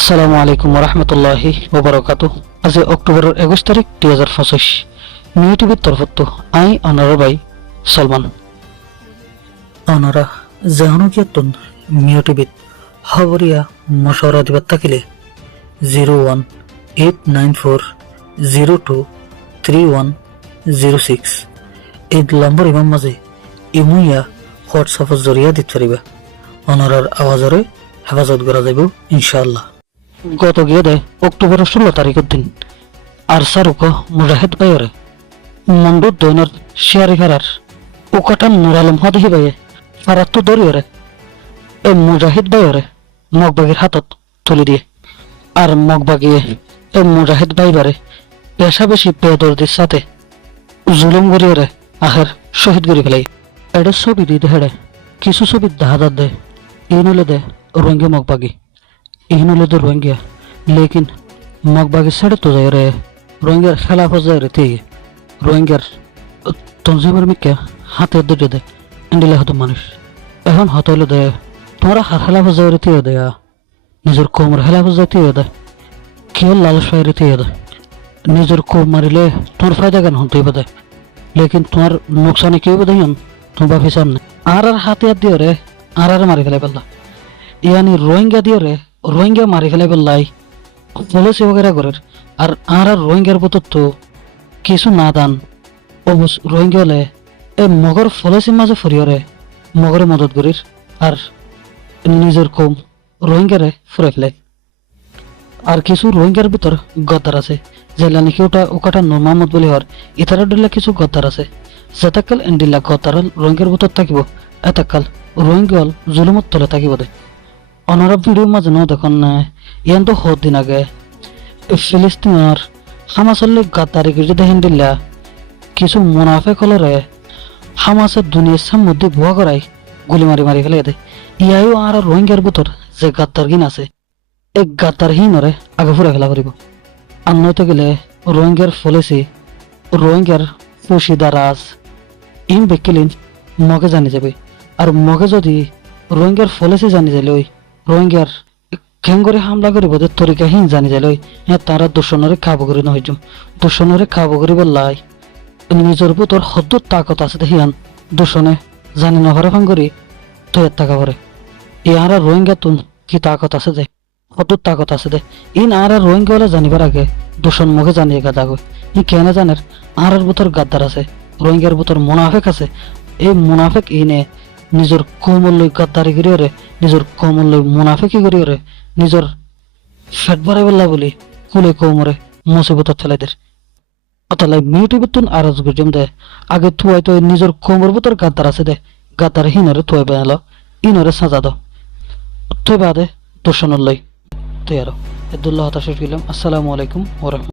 আসসালামু আলাইকুম রহমতুল্লাহি ওবরাকাতুহ। আজ অক্টোবরের 21 তারিখ 2025 মিউ টিভির তরফত আই অনার ভাই সলমান অনারা জাহানুকিয়াতুন মিউ টিভিত খবরিয়া মশওয়ারা দিবার থাকিলে 01894023106 এই নম্বর ইমাম মাঝে ইমুইয়া হোয়াটসঅ্যাপের জরিয়া দিতে পারিবা। অনারার আওয়াজরে হেফাজত করা যাইব ইনশাআল্লাহ। গত গিয়ে দেয় অক্টোবরের 16 তারিখের দিন আর সারুক মুজাহিদ ভাইয়রে মন্ডুর দৈনর শিয়ারি ফেরার উকাটান নুর আলম হদহি ভাইয়ে ফারাত্তু দরিয়রে এ মুজাহিদ ভাইয়রে মগবাগির হাতত তুলি দিয়ে আর মগবাগিয়ে এ মুজাহিদ ভাইবারে পেশা বেশি বেদর্দির সাথে জুলুম গরিয়রে আহের শহীদ গরি ফেলাই। এডের ছবি দিয়ে হেড়ে কিছু ছবি দাহাদার দেয় ইনুলে দেয় রোহিঙ্গা মগবাগি ইহনুলে তো রোহিঙ্গা लेकिन मगबागी साढ़े तो जाए रहे रोहिंग्यार खिलाफ जाए रहे थे रोहिंग्यार तंजीमर में क्या हाथ दे दे इंडिला हतो मानुष এখন হতলে দে তোরা হার খেলাফ যাই রেতে দে নিজের কোমর খেলাফ যাইতে দে কেউ লালস পাই রেতে দে নিজের কোম মারিলে তোর ফায়দা কেন হতে দে लेकिन তোমার নুকসানে কেউ দেন তোমার ফিসান আর হাতে দিয়ে রে আর মারি ফেলে বললা ইয়ানি রোহিঙ্গা দিয়ে রে রোহিঙ্গা মারি ফেলে বললাই পলিসি वगैरह করে আর রোহিঙ্গার বতত তো কিছু না দান অবশ্য রোহিঙ্গা হলে এ মগর পলিসি মাঝে ফরিয়রে মগরে মদত করির আর নিজের কম রোহিঙ্গারে ফুরে ফেলে। আর কিছু রোহিঙ্গার ভিতর গদ্দার আছে যেলা নাকি ওকাটা নূর মোহাম্মদ বলি হর ইতারা ডিল্লা কিছু গদ্দার আছে যেতাকাল এন্ডিল্লা গদ্দার রোহিঙ্গার ভিতর থাকিব এতাকাল রোহিঙ্গল জুলুমত তলে থাকিব দে। অনারা ভিডিও মাঝে ন দেখুন ইয়ান তো হত দিন আগে ফিলিস্তিনের হামাসল্লি গাদ্দারি করে দেখেন দিল্লা কিছু মুনাফেক হলরে হামাসের দুনিয়ার সামধ্যে ভুয়া করাই গুলি মারি মারি ফেলে দেয়। ইয়াও আর রোহিঙ্গার ভিতর যে গাদ্দার গিন আছে এক গাদ্দার হিনরে আগে ফুরে ফেলা করিব। আর নয়তো গেলে রোহিঙ্গার ফলেছি রোহিঙ্গার ফুসিদা রাজ ইম বেকিলিন মগে জানি যাবে আর মগে যদি রোহিঙ্গার ফলেছি জানি যাইলে ওই রোহিঙ্গার খেঙ্গরে হামলা করিব তরিকাহীন জানি যাইলে তারা দূষণরে খাবো করি নহইজুম দূষণরে খাবো করিব লাই নিজের ভিতর হদ্দুর তাকত আছে দেখিয়ান দূষণে জানি নহরে ফাঙ্গরি তো এর টাকা করে ই আর রোহিঙ্গা তুন কি তাকত আছে দে হদ্দুর তাকত আছে দে ইন আর রোহিঙ্গা হলে জানিবার আগে দূষণ মুখে জানিয়ে গাদা গই ই কেন জানের আর ভিতর গাদ্দার আছে রোহিঙ্গার ভিতর মুনাফেক আছে এই মুনাফেক ইনে নিজের কোমল গাদ্দারি করিওরে নিজের কোমল মুনাফেকি করিওরে নিজের ফেট ভরাই বললা বলি কুলে কোমরে মুসিবত ঠেলাইদের অতলাই মিউটিভিতুন আরজ গুজম দে আগে তুয়াই তো নিজের কোমর ভিতর গাদ্দার আছে দে গাদ্দার হিনরে তুয়াই বেনালো ইনরে সাজা দাও তুই বাদে দূষণ লই তুই আরো আব্দুল্লাহ তাশরিফ গেলাম। আসসালামু আলাইকুম ওয়া রাহমাতুল্লাহ।